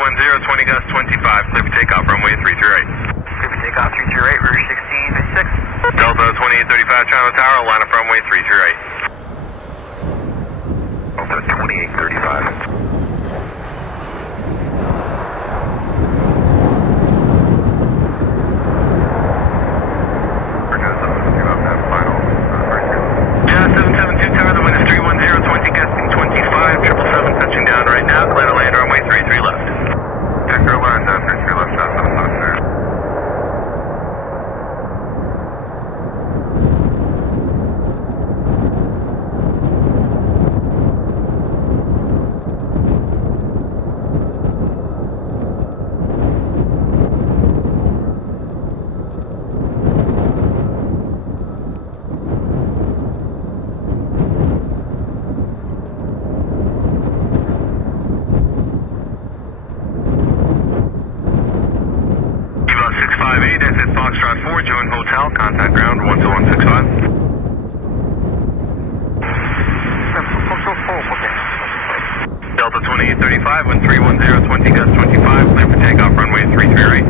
310, 20 gust 25, clear for takeoff, runway 33 right. Clear for takeoff, 33 right, rear 1656. Delta 2835, Channel Tower, line up runway 33 right. Delta 2835. Yeah, 772 Tower, the wind is 310, 20 gusting 25, 777 touching down right now, clear to land runway 33 left. Yeah, clear land, 33 left, 773. Exit Foxtrot 4, join hotel, contact ground 12165. Delta 2835, wind 310, 20 gust 25, clear for takeoff, runway 33 right.